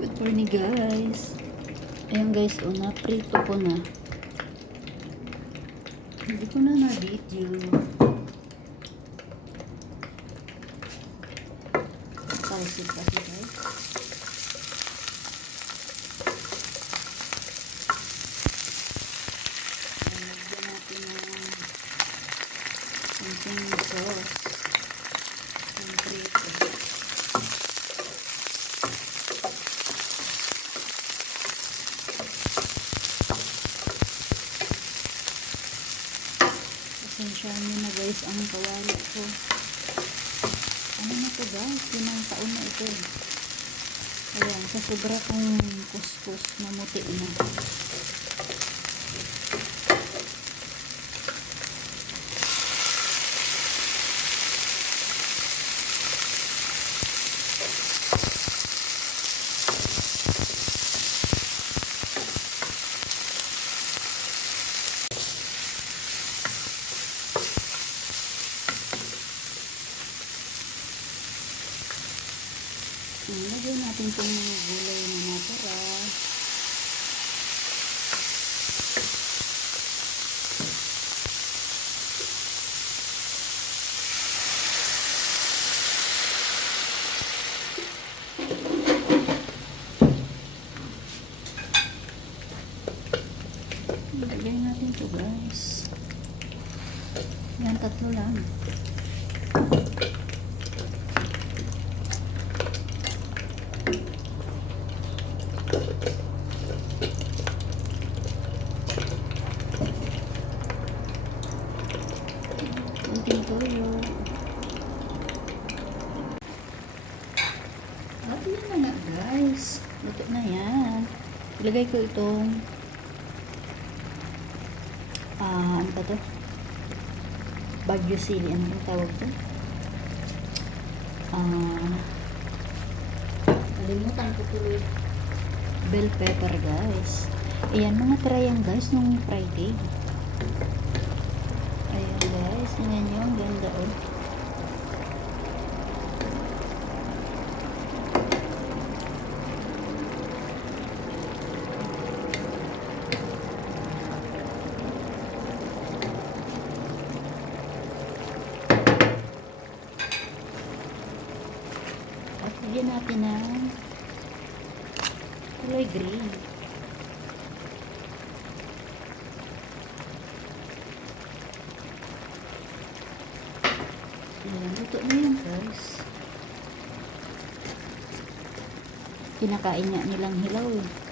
Good morning guys. Ayan guys, o na-prito ko na. Hindi ko na na-video. Pausit kasi guys. Ayan, Lagyan natin ng konting sauce. Nyo na guys ang kawali ko. Ano na to guys? Limang taon na ito. Ayan, sa sobra kong kuskus, mamuti na. Ilagay natin itong mga gulay na natira. Ilagay natin ito guys. Yan, tatlo lang. Toyo. At yan na nga guys. Luto na yan. Ilagay ko itong ah, ano ba to? Baguio sili. Ano yung tawag to? Ah, nalimutan ko tuloy. Bell pepper guys. Ayan, mga try yan guys nung Friday. Ayan guys, tingnan nyo, ang ganda oh. At bigyan natin ng kulay green. Ayan, luto na yun guys. Kinakain nga nilang hilaw eh.